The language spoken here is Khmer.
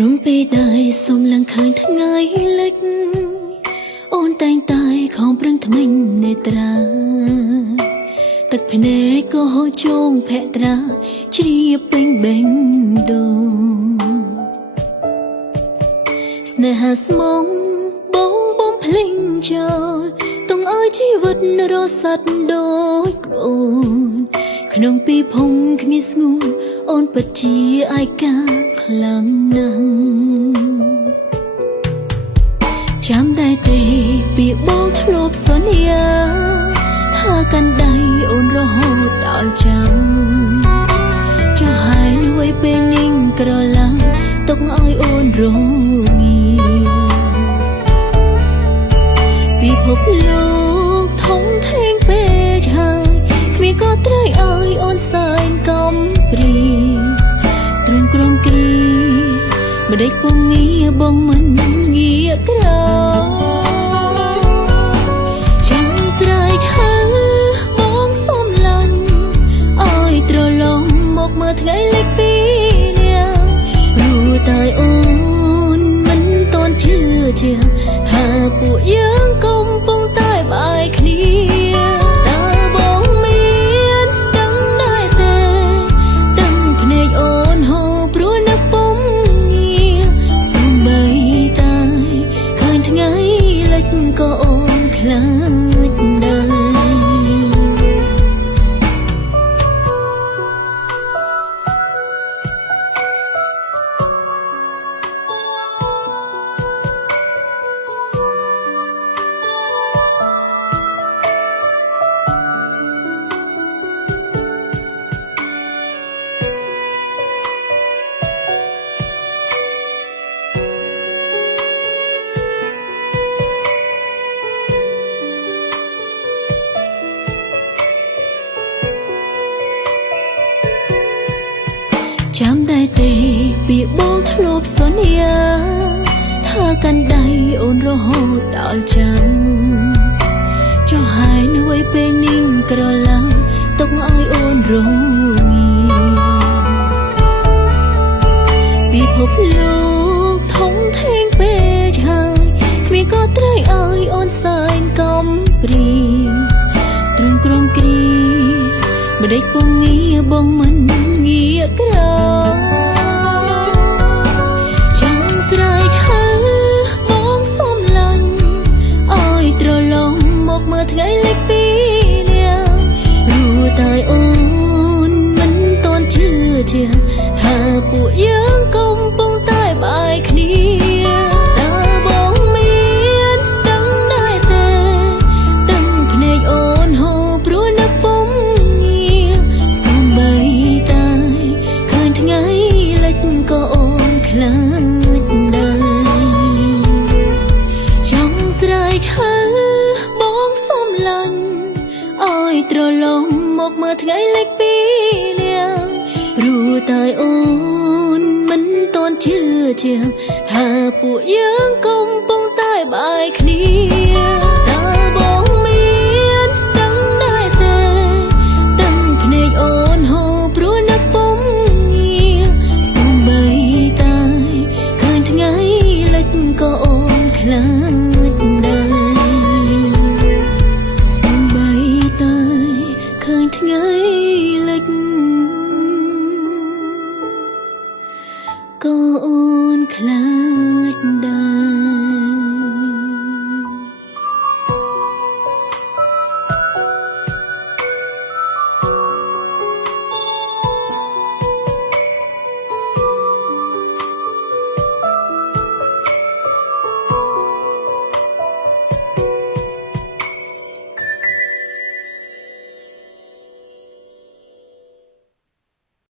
ក្រុងពេលដែរសុំឡើងឃើញថ្ងៃលិចអូនតែងតែខំប្រឹងថ្មិញនេត្រាទឹកភ្នែកក៏ហូរជងភក្ត្រាជ្រាបពេញបេងដូងស្នេហាស្មងបងភ្លេងចោលទងឲ្យជីវិតរសាត់ដូចក្បូនក្នុងពីភូមិគ្មានស្ងួនអូនពិតជាឯកាខ្លាំងណាស់ចាំតែទេពីបងធ្លាប់សន្យាថាកាន់ដៃអូនរហូតដល់ចាំចុះហើយនៅវ័យពេលនេះក្រឡាំទុកឲ្យអូនរងាពិភពលោកធំធេងពេកហើយគ្មានក៏ត្រូវឲ្យអូនសែនកំព្រីទ្រង់ក្រំគ្រីម្ដេចពុំងារបងមិនងារក្រចាំស្រ័យថាបងសុំឡាញ់ឲ្យត្រឡប់មកមើលថ្ងៃលេខពីរនាក់ព្រោះតែអូនមិនតន់ជឿជាថាពួកយើងកំពុងតែបែកគ្នាតើបងមានដឹងដែរទេដឹងភ្នែកអូនហូរព្រោះនឹកពុំងារសូម្បីតែឃើញថ្ងៃលិចក៏អូនខ្លាចដែរចាំតែទេពីបងធ្លាប់សន្យាថាកាន់ដៃអូនរហូតដល់ចាំចុះហើយនៅវ័យពេលនេះក្រឡាំទុកឲ្យអូនរងាពិភពលោកធំធេងពេកហើយគ្មានក៏ត្រូវឲ្យអូនសែនកំព្រីទ្រង់ក្រំគ្រីម្ដេចពុំងារបងមិនងារក្រចាំស្រ័យថាបងសុំឡាញ់ឲ្យត្រឡប់មកមើលថ្ងៃលេខពីរនាក់ព្រោះតែអូនមិនតន់ជឿជាថាពួកយើងកំពុងតែបែកគ្នាតើបងមានដឹងដែរទេដឹងភ្នែកអូនហូរព្រោះនឹកពុំសូម្បីតែឃើញថ្ងៃលិចក៏អូនខ្លាចដែរចង់ស្រ័យថាបងសុំឡាញ់ឲ្យត្រឡប់មកមើលថ្ងៃលេខពីរនាក់ព្រោះតែអូនមិនតន់ជឿជាថាពួកយើងក៏